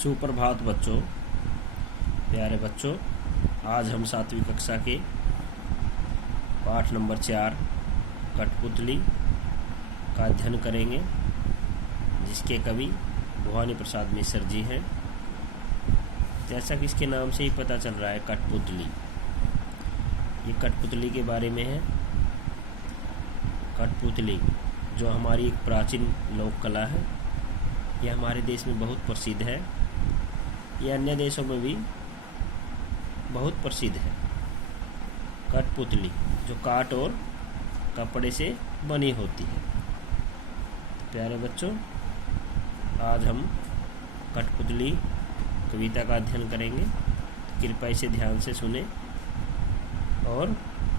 सुप्रभात बच्चों, प्यारे बच्चों। आज हम 7वीं कक्षा के पाठ नंबर 4 कठपुतली का अध्ययन करेंगे, जिसके कवि भवानी प्रसाद मिश्र जी हैं। जैसा कि इसके नाम से ही पता चल रहा है, कठपुतली। ये कठपुतली के बारे में है। कठपुतली जो हमारी एक प्राचीन लोक कला है, यह हमारे देश में बहुत प्रसिद्ध है। यह अन्य देशों में भी बहुत प्रसिद्ध है। कठपुतली जो काठ और कपड़े से बनी होती है। प्यारे बच्चों, आज हम कठपुतली कविता का अध्ययन करेंगे। कृपया इसे ध्यान से सुने और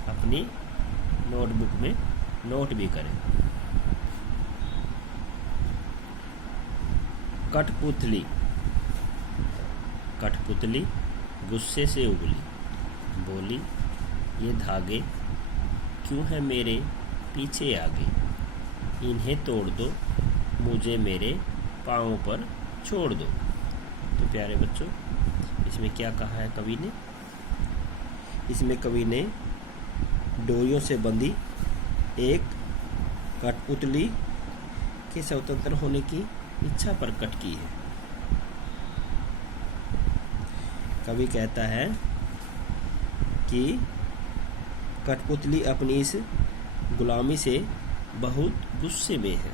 अपनी नोटबुक में नोट भी करें। कठपुतली। कठपुतली गुस्से से उगली, बोली ये धागे क्यों है मेरे पीछे आगे, इन्हें तोड़ दो, मुझे मेरे पाँव पर छोड़ दो। तो प्यारे बच्चों, इसमें क्या कहा है कवि ने? इसमें कवि ने डोरियों से बंधी एक कठपुतली के स्वतंत्र होने की इच्छा प्रकट की है। कवि कहता है कि कठपुतली अपनी इस गुलामी से बहुत गुस्से में है।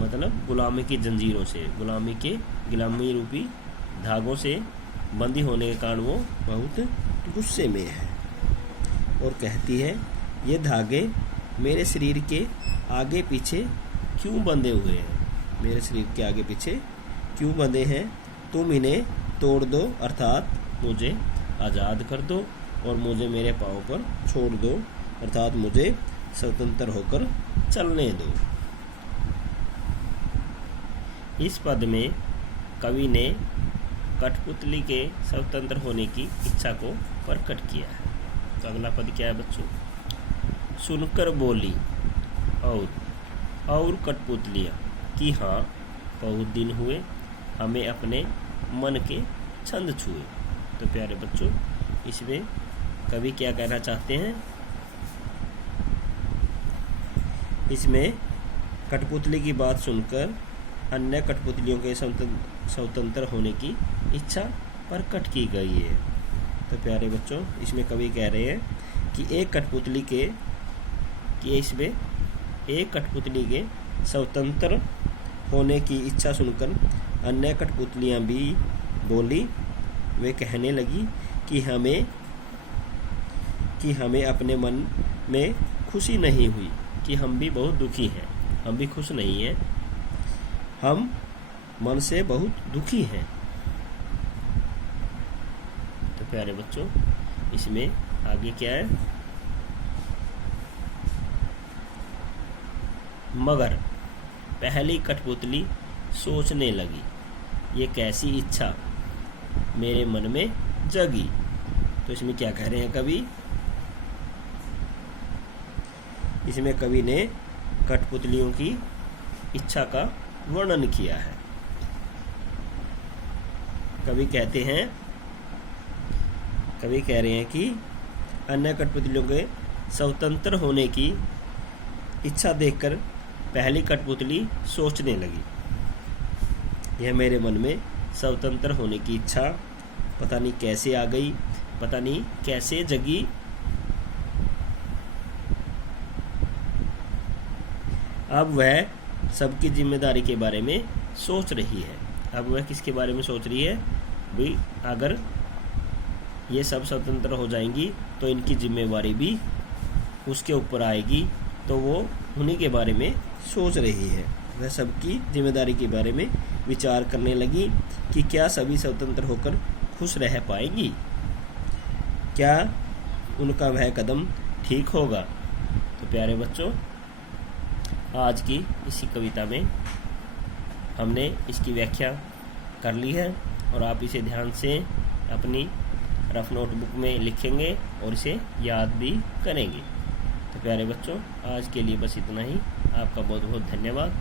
मतलब गुलामी की जंजीरों से, गुलामी रूपी धागों से बंदी होने के कारण वो बहुत गुस्से में है। और कहती है ये धागे मेरे शरीर के आगे पीछे क्यों बंधे हुए हैं, मेरे शरीर के आगे पीछे क्यों बंधे हैं। तुम इन्हें तोड़ दो, अर्थात मुझे आज़ाद कर दो और मुझे मेरे पाँव पर छोड़ दो, अर्थात मुझे स्वतंत्र होकर चलने दो। इस पद में कवि ने कठपुतली के स्वतंत्र होने की इच्छा को प्रकट किया है। तो अगला पद क्या है बच्चों? सुनकर बोली और कठपुतलियाँ कि हाँ, बहुत दिन हुए हमें अपने मन के छंद छुए। तो प्यारे बच्चों, इसमें कवि क्या कहना चाहते हैं? इसमें कठपुतली की बात सुनकर अन्य कठपुतलियों के स्वतंत्र होने की इच्छा प्रकट की गई है। तो प्यारे बच्चों, इसमें कवि कह रहे हैं कि एक कठपुतली के स्वतंत्र होने की इच्छा सुनकर अन्य कठपुतलियाँ भी बोली। वे कहने लगी कि हमें अपने मन में खुशी नहीं हुई, कि हम भी बहुत दुखी हैं, हम भी खुश नहीं हैं, हम मन से बहुत दुखी हैं। तो प्यारे बच्चों, इसमें आगे क्या है? मगर पहली कठपुतली सोचने लगी, ये कैसी इच्छा मेरे मन में जगी। तो इसमें क्या कह रहे हैं कवि? इसमें कवि ने कठपुतलियों की इच्छा का वर्णन किया है। कवि कह रहे हैं कि अन्य कठपुतलियों के स्वतंत्र होने की इच्छा देखकर पहली कठपुतली सोचने लगी, यह मेरे मन में स्वतंत्र होने की इच्छा पता नहीं कैसे आ गई, पता नहीं कैसे जगी। अब वह सबकी जिम्मेदारी के बारे में सोच रही है। अब वह किसके बारे में सोच रही है? भाई, अगर ये सब स्वतंत्र हो जाएंगी तो इनकी जिम्मेवारी भी उसके ऊपर आएगी। तो वो उन्हीं के बारे में सोच रही है। वह सबकी जिम्मेदारी के बारे में विचार करने लगी कि क्या सभी स्वतंत्र होकर खुश रह पाएंगी, क्या उनका वह कदम ठीक होगा। तो प्यारे बच्चों, आज की इसी कविता में हमने इसकी व्याख्या कर ली है और आप इसे ध्यान से अपनी रफ नोटबुक में लिखेंगे और इसे याद भी करेंगे। तो प्यारे बच्चों, आज के लिए बस इतना ही। आपका बहुत बहुत धन्यवाद।